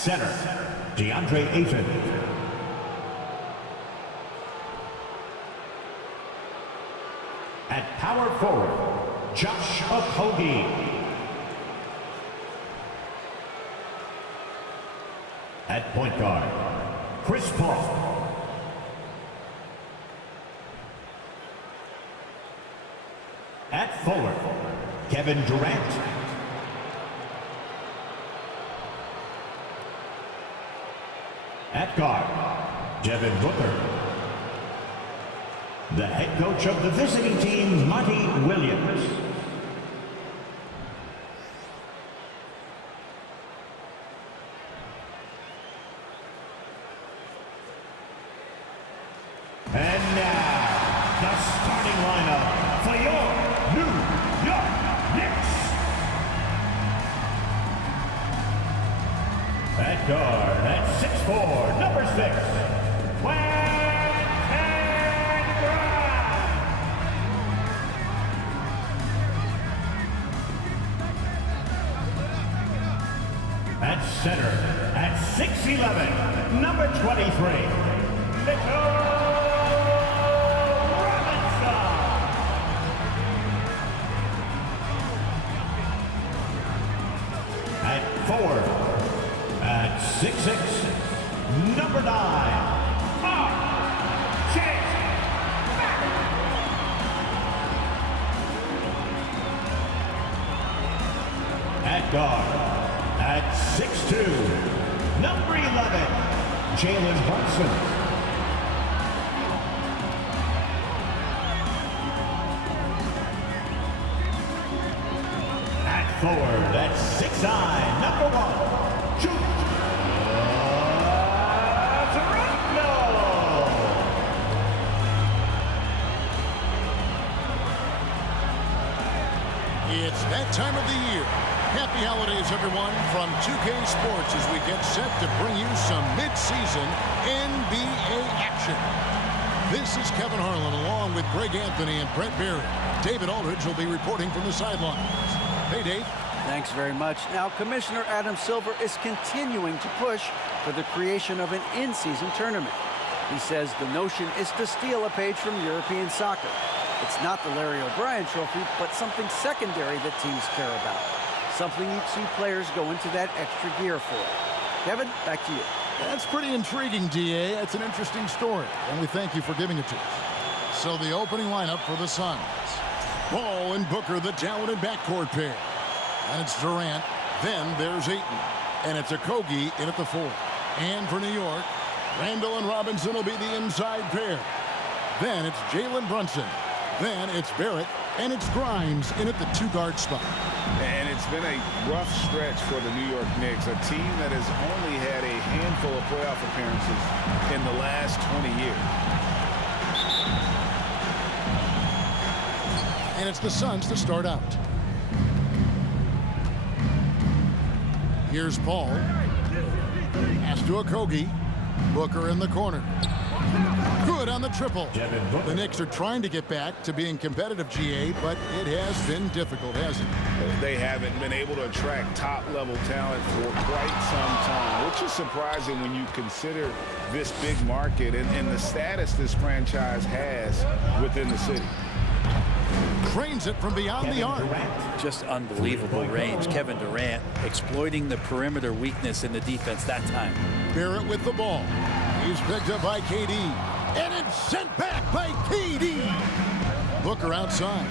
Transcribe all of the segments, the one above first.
center, DeAndre Ayton. At power forward, Josh Okogie. At point guard, Chris Paul. At forward, Kevin Durant. At guard, Devin Booker. The head coach of the visiting team, Monty Williams. And now, the starting lineup for your New York Knicks. At guard, at 6'4", number 6, at center, at 6'11", number 23, Mitchell Robinson. At forward, at 6'6", number 9, R.J. Barrett. At guard, at 6'2", number 11, Jalen Brunson. At forward, at 6'9", number 1, Julius Randle. It's that time of the year. Happy holidays, everyone, from 2K Sports as we get set to bring you some mid-season NBA action. This is Kevin Harlan along with Greg Anthony and Brent Barry. David Aldridge will be reporting from the sidelines. Hey, Dave. Thanks very much. Now, Commissioner Adam Silver is continuing to push for the creation of an in-season tournament. He says the notion is to steal a page from European soccer. It's not the Larry O'Brien Trophy, but something secondary that teams care about. Something you'd see players go into that extra gear for. Kevin, back to you. That's pretty intriguing, DA. That's an interesting story, and we thank you for giving it to us. So the opening lineup for the Suns. Ball and Booker, the talented backcourt pair. And it's Durant. Then there's Ayton. And it's Okogie in at the 4. And for New York, Randle and Robinson will be the inside pair. Then it's Jalen Brunson. Then it's Barrett. And it's Grimes in at the 2-guard spot. And it's been a rough stretch for the New York Knicks, a team that has only had a handful of playoff appearances in the last 20 years. And it's the Suns to start out. Here's Paul. Pass to Okogie. Booker in the corner. Good on the triple. The Knicks are trying to get back to being competitive, GA, but it has been difficult, hasn't it? They haven't been able to attract top-level talent for quite some time, which is surprising when you consider this big market and the status this franchise has within the city. Cranes it from beyond the arc. Just unbelievable range. Kevin Durant exploiting the perimeter weakness in the defense that time. Barrett with the ball. He's picked up by KD. And it's sent back by KD. Booker outside.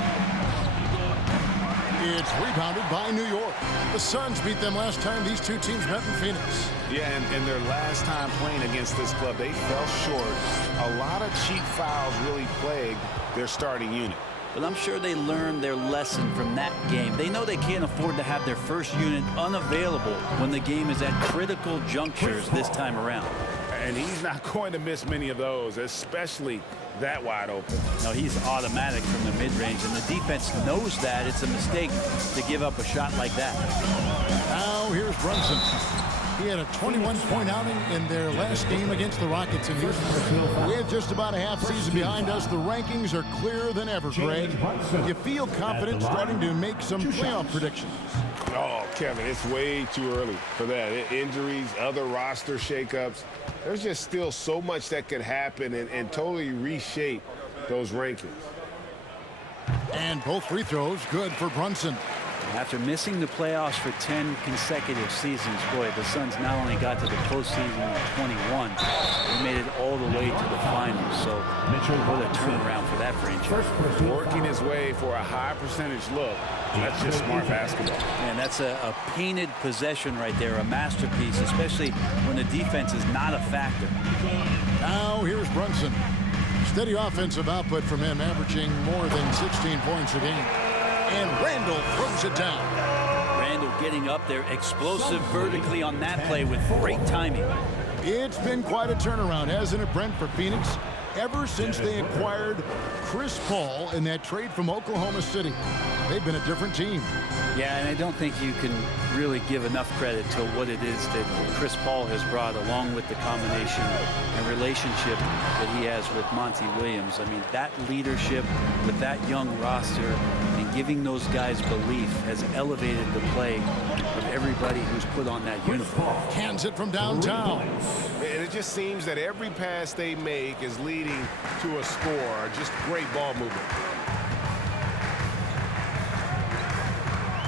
It's rebounded by New York. The Suns beat them last time these two teams met in Phoenix. Yeah, and their last time playing against this club, they fell short. A lot of cheap fouls really plagued their starting unit. But I'm sure they learned their lesson from that game. They know they can't afford to have their first unit unavailable when the game is at critical junctures this time around. And he's not going to miss many of those, especially that wide open. No, he's automatic from the mid-range, and the defense knows that. It's a mistake to give up a shot like that. Now here's Brunson. He had a 21-point outing in their last game against the Rockets in Houston. With just about a half season behind us, the rankings are clearer than ever, Greg. You feel confident starting to make some playoff predictions. Oh, Kevin, it's way too early for that. Injuries, other roster shakeups. There's just still so much that could happen and totally reshape those rankings. And both free throws good for Brunson. After missing the playoffs for 10 consecutive seasons, boy, the Suns not only got to the postseason in 21, they made it all the way to the finals. So what a turnaround for that franchise. Working his way for a high percentage look. That's just smart basketball. And that's a painted possession right there, a masterpiece, especially when the defense is not a factor. Now here's Brunson. Steady offensive output from him, averaging more than 16 points a game. And Randall throws it down. Randall getting up there, explosive vertically on that play with great timing. It's been quite a turnaround, hasn't it, Brent, for Phoenix? Ever since they acquired Chris Paul in that trade from Oklahoma City, they've been a different team. Yeah, and I don't think you can really give enough credit to what it is that Chris Paul has brought, along with the combination and relationship that he has with Monty Williams. I mean, that leadership with that young roster and giving those guys belief has elevated the play of everybody who's put on that uniform. Cans it from downtown. And it just seems that every pass they make is leading to a score. Just great ball movement.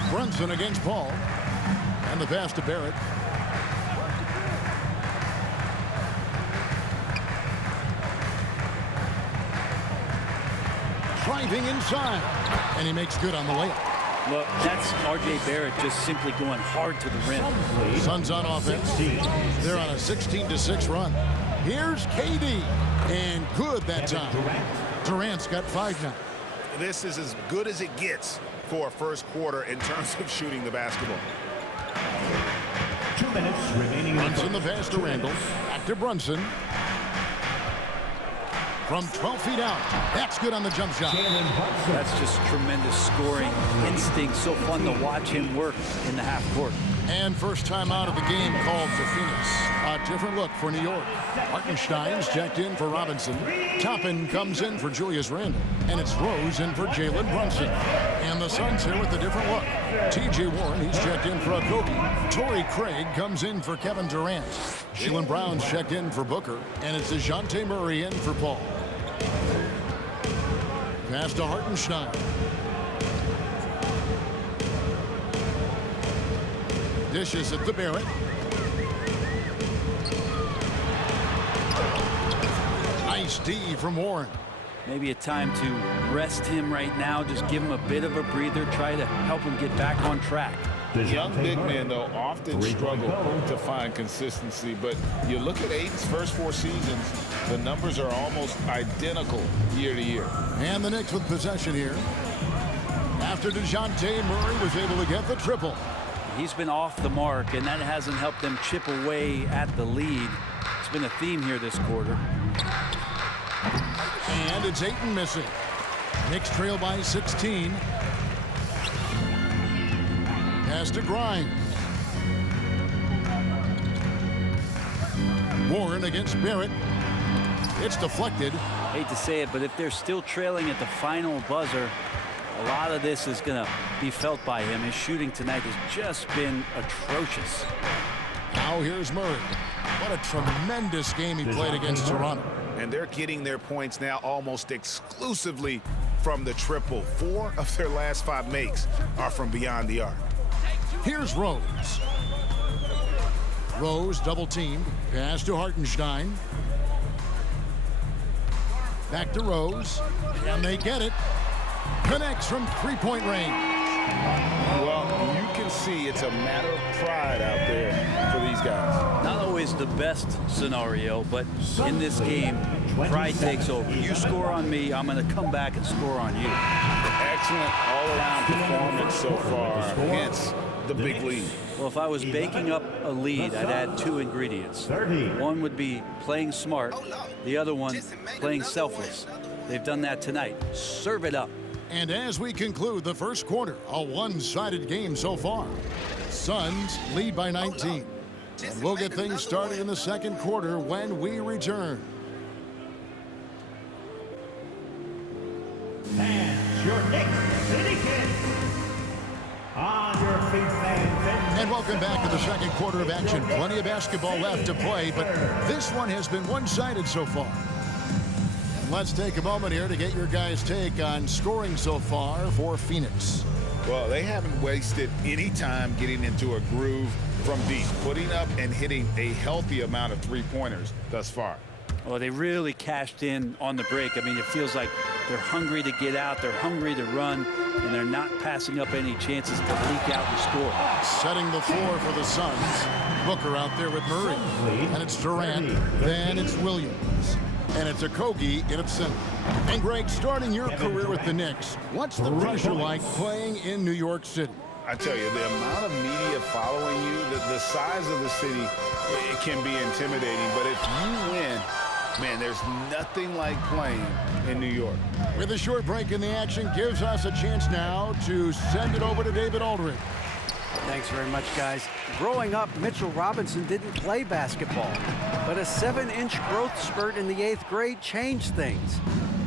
Brunson against Paul. And the pass to Barrett. Driving inside. And he makes good on the layup. Look, that's R.J. Barrett just simply going hard to the rim. Suns on offense. They're on a 16-6 run. Here's KD. And good that time. Durant's got 5 now. This is as good as it gets for a first quarter in terms of shooting the basketball. 2 minutes remaining. Brunson the pass to Randall. Back to Brunson. From 12 feet out. That's good on the jump shot. That's just tremendous scoring instinct. So fun to watch him work in the half court. And first time out of the game called for Phoenix. A different look for New York. Hartenstein's checked in for Robinson. Toppin comes in for Julius Randle. And it's Rose in for Jalen Brunson. And the Suns here with a different look. T.J. Warren, he's checked in for Okogie. Torrey Craig comes in for Kevin Durant. Jaylen Brown's checked in for Booker. And it's DeJounte Murray in for Paul. Pass to Hartenstein. Dishes it to Barrett. Nice D from Warren. Maybe a time to rest him right now. Just give him a bit of a breather. Try to help him get back on track. Young big men, though, often struggle to find consistency. But you look at Aiden's first 4 seasons, the numbers are almost identical year to year. And the Knicks with possession here. After DeJounte Murray was able to get the triple. He's been off the mark, and that hasn't helped them chip away at the lead. It's been a theme here this quarter. And it's Ayton missing. Knicks trail by 16. Pass to Grimes. Warren against Barrett. It's deflected. Hate to say it, but if they're still trailing at the final buzzer, a lot of this is going to be felt by him. His shooting tonight has just been atrocious. Now here's Murray. What a tremendous game he played against Toronto. And they're getting their points now almost exclusively from the triple. 4 of their last 5 makes are from beyond the arc. Here's Rose. Rose double teamed. Pass to Hartenstein. Back to Rose. And they get it. Connects from 3-point range. Well, you can see it's a matter of pride out there for these guys. Not always the best scenario, but in this game, pride takes over. You score on me, I'm going to come back and score on you. Excellent all-around performance so far, hence the big lead. Well, if I was baking up a lead, I'd add 2 ingredients. One would be playing smart, the other one playing selfless. They've done that tonight. Serve it up. And as we conclude the first quarter, a one-sided game so far. Suns lead by 19. And we'll get things started in the second quarter when we return. And your Knicks City Kids. On your feet, fans. And welcome back to the second quarter of action. Plenty of basketball left to play, but this one has been one-sided so far. And let's take a moment here to get your guys' take on scoring so far for Phoenix. Well, they haven't wasted any time getting into a groove from deep, putting up and hitting a healthy amount of three-pointers thus far. Well, they really cashed in on the break. I mean, it feels like they're hungry to get out, they're hungry to run, and they're not passing up any chances to leak out and score. Setting the floor for the Suns. Booker out there with Murray. And it's Durant. Then it's Williams. And it's Okogie in its center. And Greg, starting your career with the Knicks, what's the pressure like playing in New York City? I tell you, the amount of media following you, the size of the city, it can be intimidating. But if you win, man, there's nothing like playing in New York. With a short break in the action, gives us a chance now to send it over to David Aldridge. Thanks very much, guys. Growing up, Mitchell Robinson didn't play basketball, but a 7-inch growth spurt in the 8th grade changed things.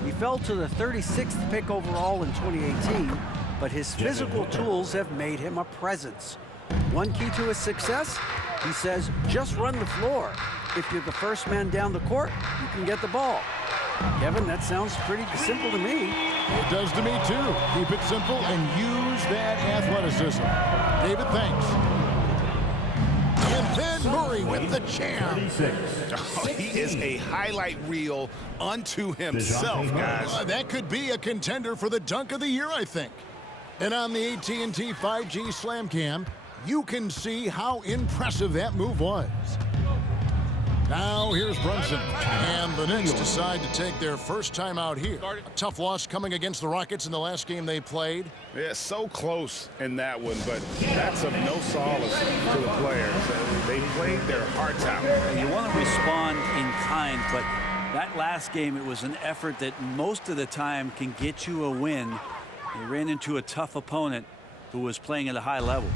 He fell to the 36th pick overall in 2018, but his physical tools have made him a presence. One key to his success, he says, just run the floor. If you're the first man down the court, you can get the ball. Kevin, that sounds pretty simple to me. It does to me, too. Keep it simple and use that athleticism. David, thanks. And then Murray with the jam. Oh, he is a highlight reel unto himself, guys. That could be a contender for the dunk of the year, I think. And on the AT&T 5G Slam Cam, you can see how impressive that move was. Now here's Brunson, and the Knicks decide to take their first time out here. A tough loss coming against the Rockets in the last game they played. Yeah, so close in that one, but that's of no solace to the players. They played their hearts out. You want to respond in kind, but that last game, it was an effort that most of the time can get you a win. They ran into a tough opponent who was playing at a high level.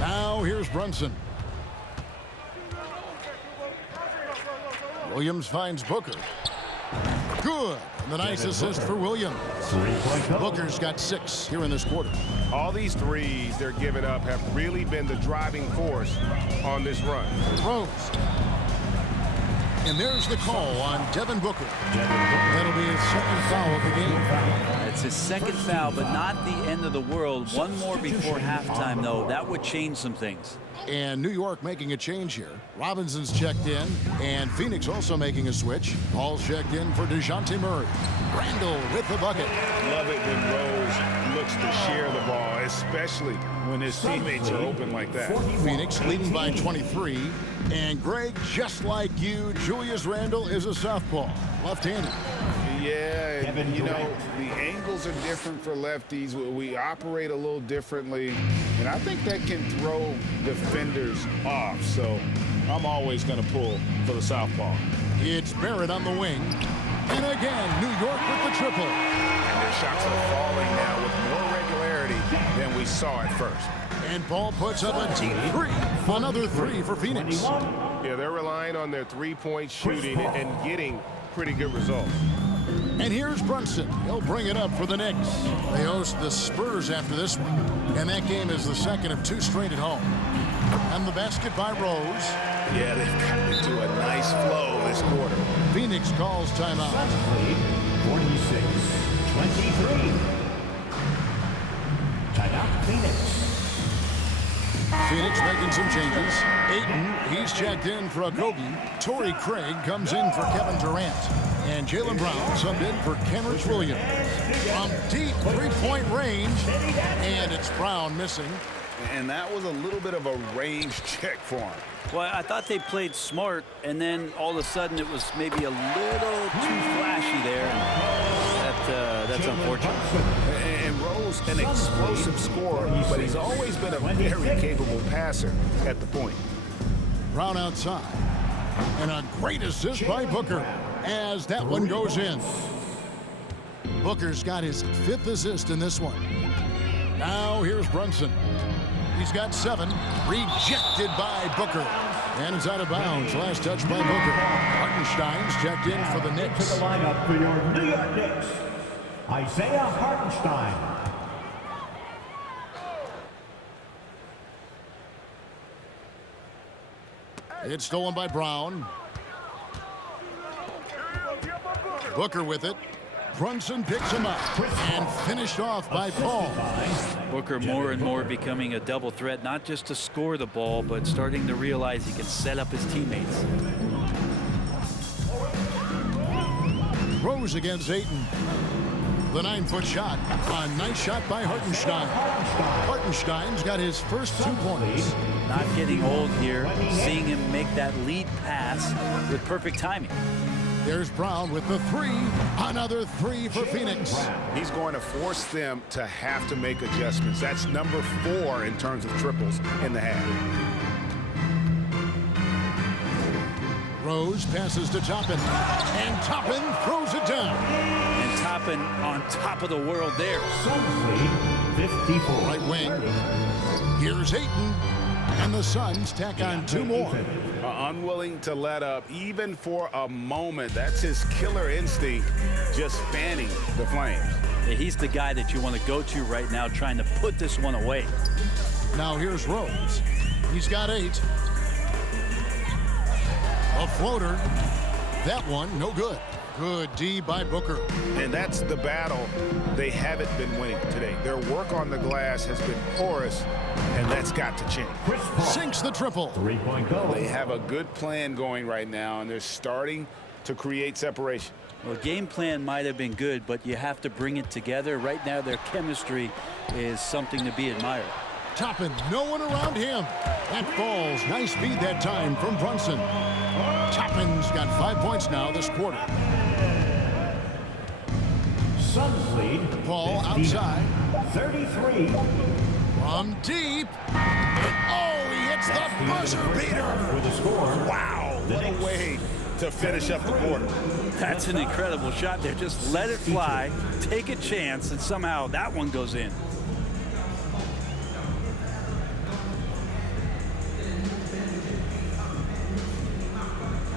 Now here's Brunson. Williams finds Booker. Good. And the nice assist for Williams. Booker's got 6 here in this quarter. All these threes they're giving up have really been the driving force on this run. Rose. And there's the call on Devin Booker. That'll be his second foul of the game. It's his second foul, but not the end of the world. One more before halftime, though. That would change some things. And New York making a change here. Robinson's checked in, and Phoenix also making a switch. Paul's checked in for DeJounte Murray. Randall with the bucket. Love it when Rose looks to share the ball, especially when his teammates are open like that. Phoenix leading by 23. And Greg, just like you, Julius Randle is a southpaw, left-handed. Yeah, and you know, the angles are different for lefties. We operate a little differently, and I think that can throw defenders off. So I'm always going to pull for the southpaw. It's Barrett on the wing. And again, New York with the triple. And their shots are falling now with more regularity than we saw at first. And Paul puts up a deep 3. Another 3 for Phoenix. Yeah, they're relying on their three-point shooting and getting pretty good results. And here's Brunson. He'll bring it up for the Knicks. They host the Spurs after this one. And that game is the second of 2 straight at home. And the basket by Rose. Yeah, they've gotten into a nice flow this quarter. Phoenix calls timeout. 46-23. Timeout, Phoenix. Phoenix making some changes. Ayton, he's checked in for Okogie. Torrey Craig comes in for Kevin Durant. And Jaylen Brown subbed in for Kenrich Williams. From deep three-point range. And it's Brown missing. And that was a little bit of a range check for him. Well, I thought they played smart, and then all of a sudden it was maybe a little too flashy there. That's unfortunate. And Rose, an explosive scorer, but he's always been a very capable passer at the point. Brown outside. And a great assist by Booker as that one goes in. Booker's got his 5th assist in this one. Now here's Brunson. He's got 7. Rejected by Booker. And it's out of bounds. Last touch by Booker. Hartenstein's checked in for the Knicks. To the lineup for your New York Knicks, Isaiah Hartenstein. It's stolen by Brown. Booker with it. Brunson picks him up and finished off by Paul. Booker more and more becoming a double threat, not just to score the ball, but starting to realize he can set up his teammates. Rose against Ayton. The 9-foot shot. A nice shot by Hartenstein. Hartenstein's got his first 2 points. Not getting old here, seeing him make that lead pass with perfect timing. There's Brown with the 3. Another 3 for Phoenix. He's going to force them to have to make adjustments. That's number 4 in terms of triples in the half. Rose passes to Toppin. And Toppin throws it down. And Toppin on top of the world there. Suns lead 54. Right wing. Here's Ayton. And the Suns tack on 2 more. Unwilling to let up even for a moment. That's his killer instinct, just fanning the flames. Yeah, he's the guy that you want to go to right now, trying to put this one away. Now here's Rose. He's got 8. A floater. That one, no good. Good D by Booker. And that's the battle they haven't been winning today. Their work on the glass has been porous, and that's got to change. Sinks the triple. 3-point goal. They have a good plan going right now, and they're starting to create separation. Well, game plan might have been good, but you have to bring it together. Right now, their chemistry is something to be admired. Toppin, no one around him. That falls. Nice speed that time from Brunson. Toppin's got 5 points now this quarter. Suns lead. Paul outside. 33. From deep. Oh, he hits the buzzer beater. With the score. Wow, what a way to finish up the quarter. That's an incredible shot there. Just let it fly, take a chance, and somehow that one goes in.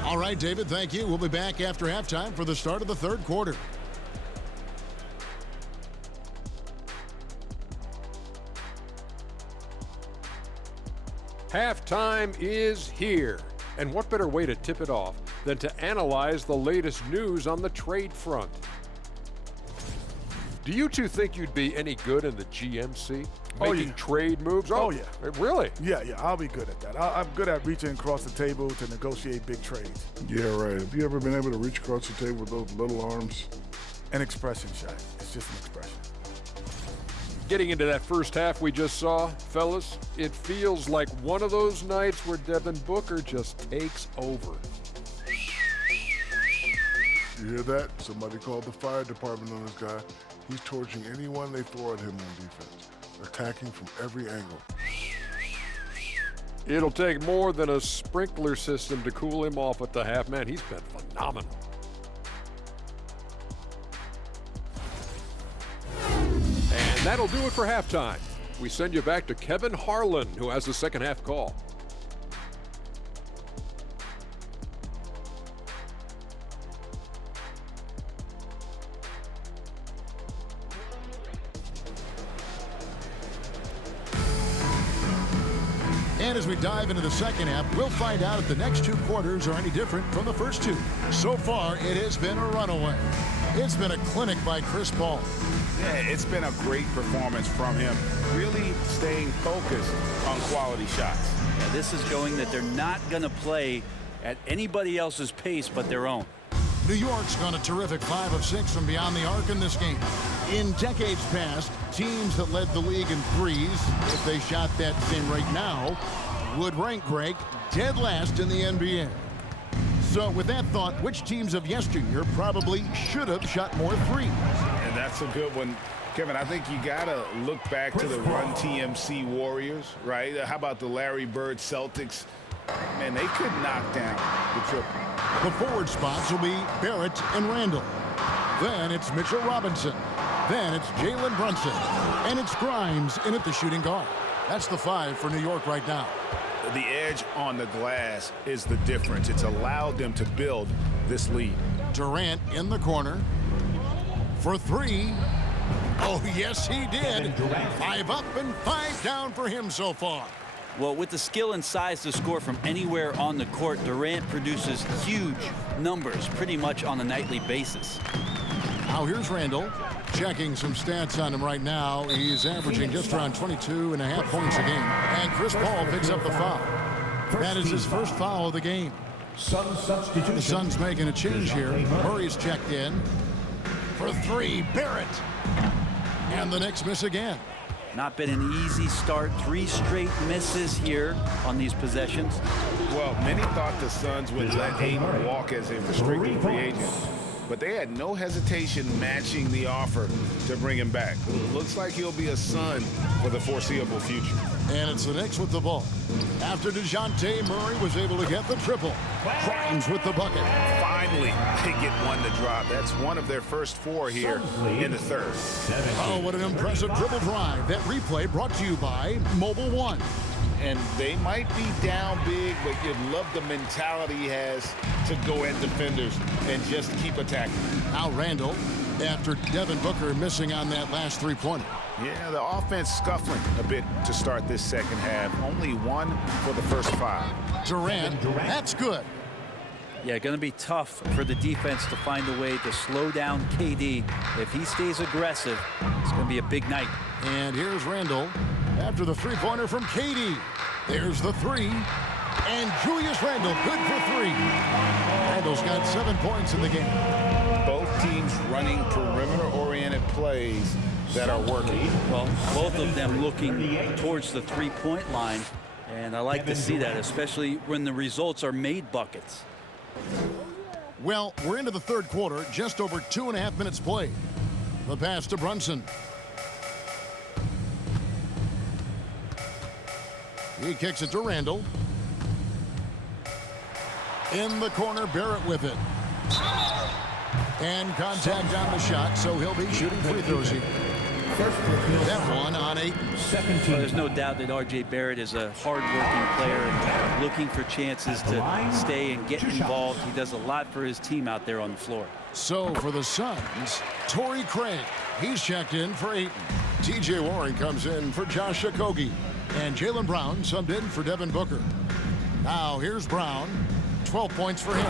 All right, David, thank you. We'll be back after halftime for the start of the 3rd quarter. Halftime is here. And what better way to tip it off than to analyze the latest news on the trade front? Do you two think you'd be any good in the GMC? Making trade moves? Oh, yeah. Really? Yeah, I'll be good at that. I'm good at reaching across the table to negotiate big trades. Yeah, right. Have you ever been able to reach across the table with those little arms? An expression shot. It's just an expression. Getting into that first half we just saw, fellas, it feels like one of those nights where Devin Booker just takes over. You hear that? Somebody called the fire department on this guy. He's torching anyone they throw at him on defense, attacking from every angle. It'll take more than a sprinkler system to cool him off at the half. Man, he's been phenomenal. And that'll do it for halftime. We send you back to Kevin Harlan, who has the second half call. And as we dive into the second half, we'll find out if the next 2 quarters are any different from the first 2. So far, it has been a runaway. It's been a clinic by Chris Paul. Yeah, it's been a great performance from him, really staying focused on quality shots. Yeah, this is showing that they're not going to play at anybody else's pace but their own. New York's gone a terrific 5 of 6 from beyond the arc in this game. In decades past, teams that led the league in threes, if they shot that same rate now, would rank Greg dead last in the NBA. So with that thought, which teams of yesteryear probably should have shot more threes? And that's a good one. Kevin, I think you got to look back to the Run TMC Warriors, right? How about the Larry Bird Celtics? Man, they could knock down the triple. The forward spots will be Barrett and Randall. Then it's Mitchell Robinson. Then it's Jalen Brunson. And it's Grimes in at the shooting guard. That's the 5 for New York right now. The edge on the glass is the difference. It's allowed them to build this lead. Durant in the corner for three. Oh, yes, he did. 5 up and 5 down for him so far. Well, with the skill and size to score from anywhere on the court, Durant produces huge numbers pretty much on a nightly basis. Now here's Randall checking some stats on him right now. He's averaging just around 22.5 points a game. And Chris Paul picks up the foul. That is his first foul of the game. The Suns making a change here. Murray's checked in for three. Barrett. And the Knicks miss again. Not been an easy start. 3 straight misses here on these possessions. Well, many thought the Suns would let Ayton walk as a restricted free agent, but they had no hesitation matching the offer to bring him back. Looks like he'll be a Sun for the foreseeable future. And it's the Knicks with the ball. After DeJounte Murray was able to get the triple. Grimes with the bucket. Finally, they get one to drop. That's one of their first 4 here in the third. Oh, what an impressive dribble drive. That replay brought to you by Mobile One. And they might be down big, but you'd love the mentality he has to go at defenders and just keep attacking. Now Randall, after Devin Booker missing on that last three-pointer. Yeah, the offense scuffling a bit to start this second half. Only 1 for the first 5. Durant, that's good. Yeah, going to be tough for the defense to find a way to slow down KD. If he stays aggressive, it's going to be a big night. And here's Randall after the three-pointer from KD. There's the 3. And Julius Randle good for 3. Randall's got 7 points in the game. Both teams running perimeter-oriented plays that are working. Well, both of them looking towards the three-point line. And I like to see that, especially when the results are made buckets. Well, we're into the third quarter, just over 2.5 minutes played. The pass to Brunson. He kicks it to Randall. In the corner, Barrett with it. And contact on the shot, so he'll be shooting free throws here. That one on 8. Well, there's no doubt that R.J. Barrett is a hard-working player and looking for chances to stay and get involved. He does a lot for his team out there on the floor. So for the Suns, Torrey Craig. He's checked in for Ayton. T.J. Warren comes in for Josh Okogie. And Jaylen Brown subbed in for Devin Booker. Now here's Brown. 12 points for him.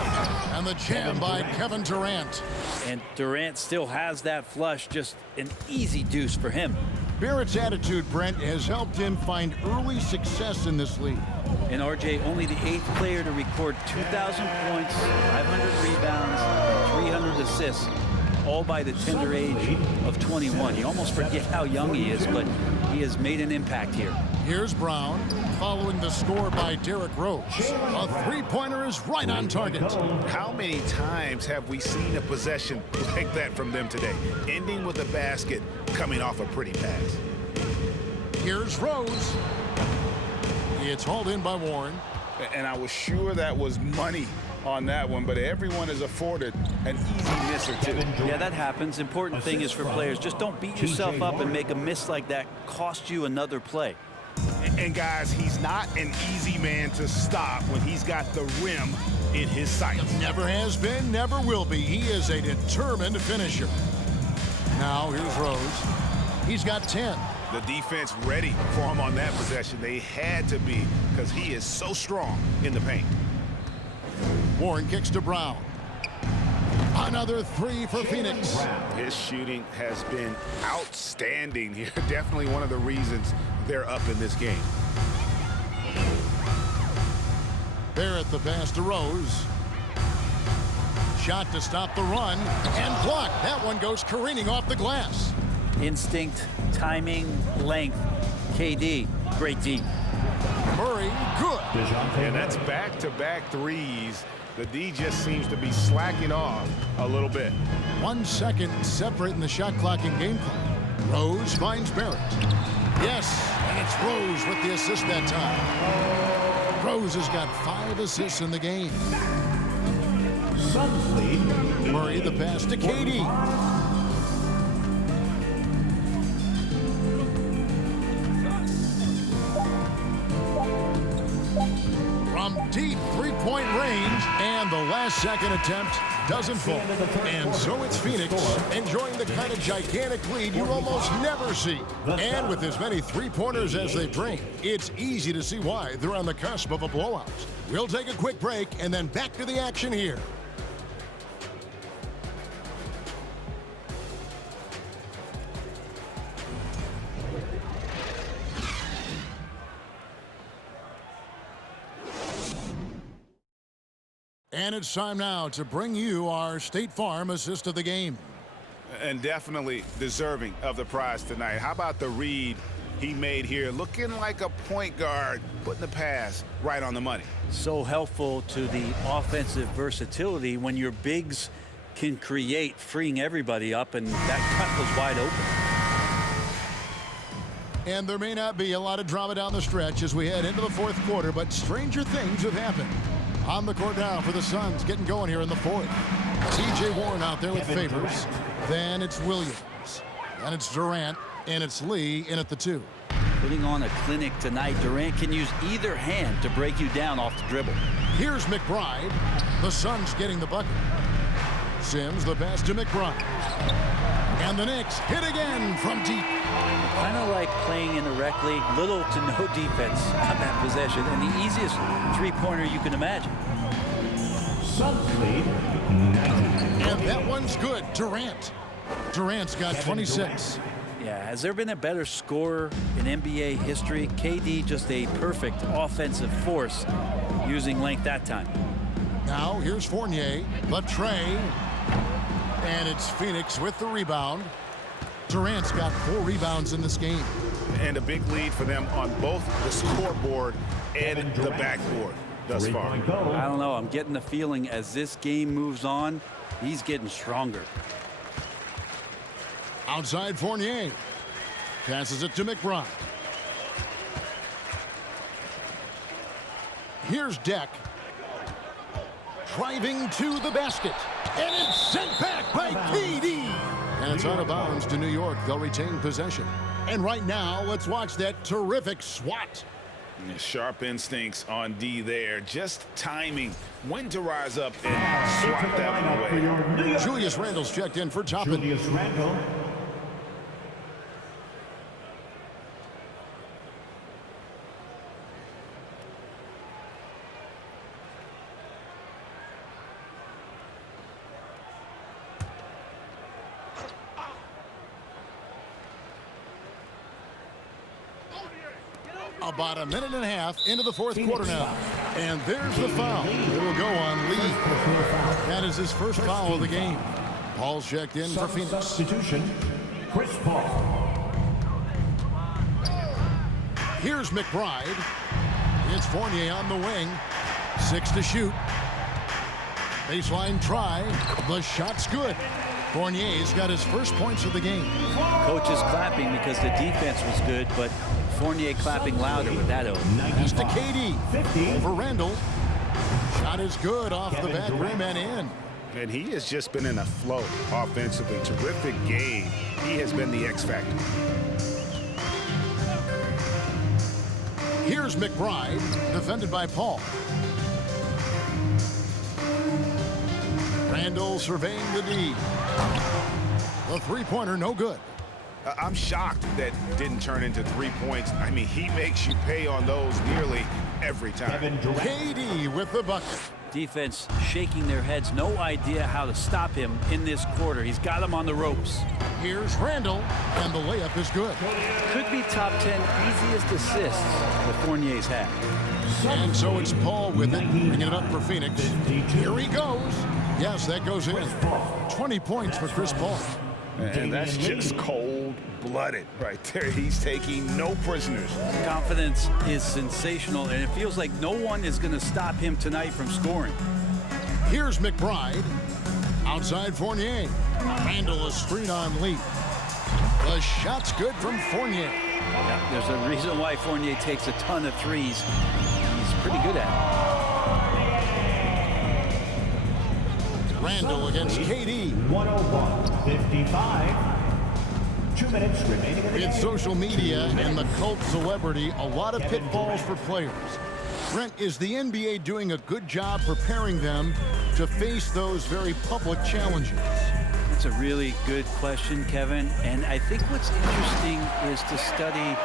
And the jam by Kevin Durant. And Durant still has that flush, just an easy deuce for him. Barrett's attitude, Brent, has helped him find early success in this league. And RJ, only the 8th player to record 2,000 points, 500 rebounds, and 300 assists, all by the tender age of 21. You almost forget how young he is, but he has made an impact here. Here's Brown, following the score by Derrick Rose. A three-pointer is right on target. How many times have we seen a possession like that from them today, ending with a basket coming off a pretty pass? Here's Rose. It's hauled in by Warren. And I was sure that was money on that one, but everyone is afforded an easy miss or 2. Yeah, that happens. Important thing is for players, just don't beat yourself up and make a miss like that cost you another play. And guys, he's not an easy man to stop when he's got the rim in his sights. Never has been, never will be. He is a determined finisher. Now here's Rose. He's got 10. The defense ready for him on that possession. They had to be, because he is so strong in the paint. Warren kicks to Brown. Another 3 for Phoenix. His shooting has been outstanding here. Definitely one of the reasons they're up in this game. Barrett the pass to Rose. Shot to stop the run and blocked. That one goes careening off the glass. Instinct, timing, length. KD, great D. Murray, good. And that's back-to-back threes. The D just seems to be slacking off a little bit. 1 second separating the shot clock and game clock. Rose finds Barrett. Yes, and it's Rose with the assist that time. Rose has got 5 assists in the game. Murray the pass to KD. from deep three-point range, and the last-second attempt doesn't fall. And so it's Phoenix enjoying the kind of gigantic lead you almost never see. And with as many three-pointers as they've drained, it's easy to see why they're on the cusp of a blowout. We'll take a quick break and then back to the action here. And it's time now to bring you our State Farm assist of the game. And definitely deserving of the prize tonight. How about the read he made here? Looking like a point guard, putting the pass right on the money. So helpful to the offensive versatility when your bigs can create, freeing everybody up, and that cut was wide open. And there may not be a lot of drama down the stretch as we head into the fourth quarter, but stranger things have happened. On the court now for the Suns, getting going here in the fourth. T.J. Warren out there with Favors. Then it's Williams. Then it's Durant. And it's Lee in at the 2. Putting on a clinic tonight. Durant can use either hand to break you down off the dribble. Here's McBride. The Suns getting the bucket. Sims the pass to McBride. And the Knicks hit again from deep. Kind of like playing in the rec league, little to no defense on that possession, and the easiest three-pointer you can imagine. Suns lead 90. And that one's good. Durant's got 26. Yeah, has there been a better scorer in NBA history? KD just a perfect offensive force using length that time. Now here's Fournier, the tray, and it's Phoenix with the rebound. Durant's got 4 rebounds in this game. And a big lead for them on both the scoreboard and the backboard thus far. I don't know. I'm getting the feeling as this game moves on, he's getting stronger. Outside Fournier. Passes it to McBride. Here's Deck. Driving to the basket. And it's sent back by KD. And it's out of bounds to New York. They'll retain possession. And right now, let's watch that terrific swat. Sharp instincts on D there. Just timing when to rise up and swat that one away. Julius Randle's checked in for Toppin. Julius Randle. About a minute and a half into the fourth quarter now. And there's the foul. It will go on Lee. That is his first foul of the game. Paul's checked in for Phoenix. Substitution, Chris Paul. Here's McBride. It's Fournier on the wing. 6 to shoot. Baseline try. The shot's good. Fournier's got his first points of the game. Coach is clapping because the defense was good, but Fournier clapping louder with that over. Pass to KD. Over Randle. Shot is good off the back rim and in. And he has just been in a flow offensively. Terrific game. He has been the X factor. Here's McBride, defended by Paul. Randle surveying the D. The three-pointer, no good. I'm shocked that didn't turn into 3 points. I mean, he makes you pay on those nearly every time. KD with the bucket. Defense shaking their heads, no idea how to stop him in this quarter. He's got him on the ropes. Here's Randle, and the layup is good. Could be top 10 easiest assists that Fournier's had. And so it's Paul with it, bringing it up for Phoenix. Here he goes. Yes, that goes in. 20 points for Chris Paul. And that's just cold-blooded right there. He's taking no prisoners. Confidence is sensational, and it feels like no one is going to stop him tonight from scoring. Here's McBride. Outside Fournier. Randle a screen on Lee. The shot's good from Fournier. Yeah, there's a reason why Fournier takes a ton of threes. He's pretty good at it. Randle against KD. 101-55. 2 minutes remaining in the game. With social media and the cult celebrity, a lot of pitfalls for players. Brent, is the NBA doing a good job preparing them to face those very public challenges? It's a really good question, Kevin. And I think what's interesting is to study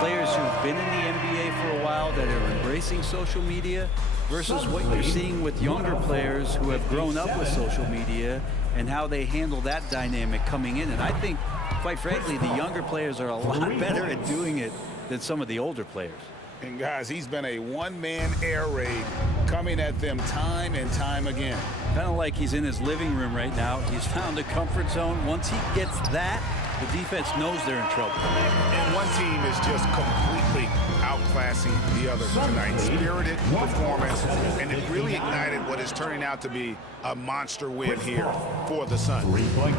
players who've been in the NBA for a while that are embracing social media versus what you're seeing with younger players who have grown up with social media and how they handle that dynamic coming in. And I think, quite frankly, the younger players are a lot better at doing it than some of the older players. And guys, he's been a one-man air raid coming at them time and time again. Kind of like he's in his living room right now. He's found a comfort zone. Once he gets that, the defense knows they're in trouble. And one team is just completely outclassing the other tonight. Spirited performance, and it really ignited what is turning out to be a monster win here for the Suns.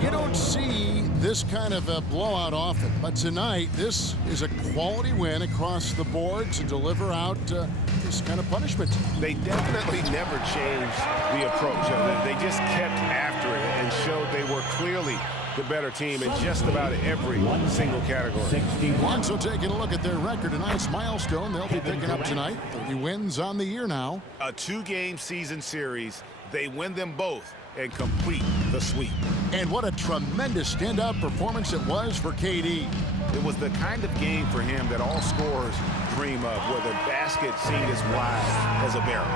You don't see this kind of a blowout often, but tonight this is a quality win across the board to deliver out this kind of punishment. They definitely never changed the approach. They just kept after it and showed they were clearly the better team in just about every single category. Also taking a look at their record, a nice milestone they'll be picking up tonight. 30 wins on the year now. A two-game season series. They win them both and complete the sweep. And what a tremendous standout performance it was for KD. It was the kind of game for him that all scorers dream of, where the basket seemed as wide as a barrel.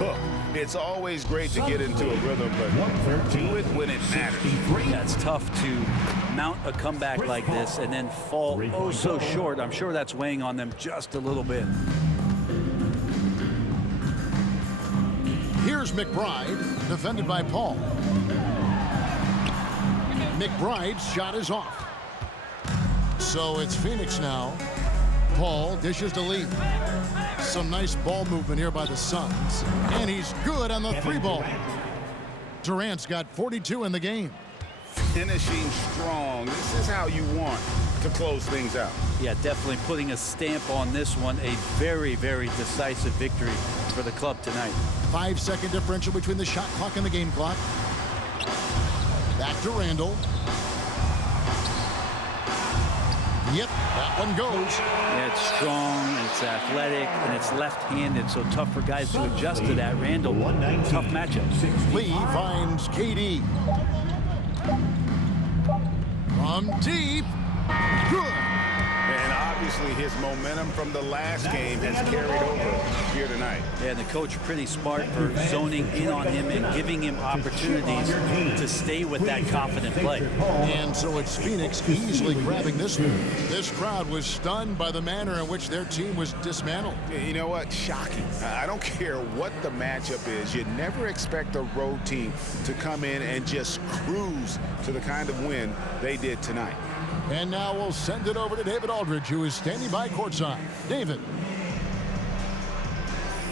Look, it's always great to get into a rhythm, but do it when it matters. Yeah, it's tough to mount a comeback like this and then fall oh so short. I'm sure that's weighing on them just a little bit. Here's McBride, defended by Paul. McBride's shot is off. So it's Phoenix now. Paul dishes to Lee. Some nice ball movement here by the Suns. And he's good on the three ball. Durant's got 42 in the game. Finishing strong. This is how you want to close things out. Yeah, definitely putting a stamp on this one. A very, very decisive victory for the club tonight. 5-second differential between the shot clock and the game clock. Back to Randall. Yep, that one goes. Yeah, it's strong, it's athletic, and it's left-handed, so tough for guys to adjust to that. Randall, tough matchup. Lee finds KD. From deep. Good. And obviously his momentum from the last game has carried over here tonight. Yeah, the coach pretty smart for zoning in on him and giving him opportunities to stay with that confident play. And so it's Phoenix easily grabbing this one. This crowd was stunned by the manner in which their team was dismantled. You know what? Shocking. I don't care what the matchup is. You never expect a road team to come in and just cruise to the kind of win they did tonight. And now we'll send it over to David Aldridge, who is standing by courtside. David.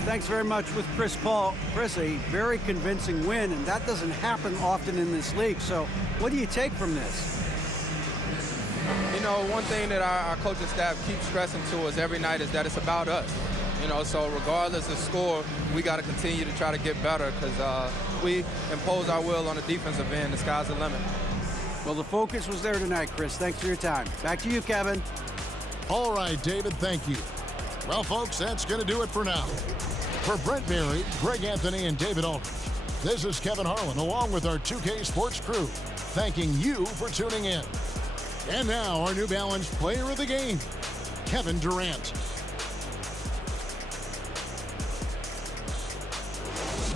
Thanks very much with Chris Paul. Chris, a very convincing win, and that doesn't happen often in this league. So what do you take from this? You know, one thing that our coaching staff keeps stressing to us every night is that it's about us. You know, so regardless of score, we got to continue to try to get better because we impose our will on the defensive end. The sky's the limit. Well, the focus was there tonight, Chris. Thanks for your time. Back to you, Kevin. All right, David, thank you. Well, folks, that's going to do it for now. For Brent Berry, Greg Anthony, and David Aldridge, this is Kevin Harlan, along with our 2K Sports crew, thanking you for tuning in. And now, our New Balance player of the game, Kevin Durant.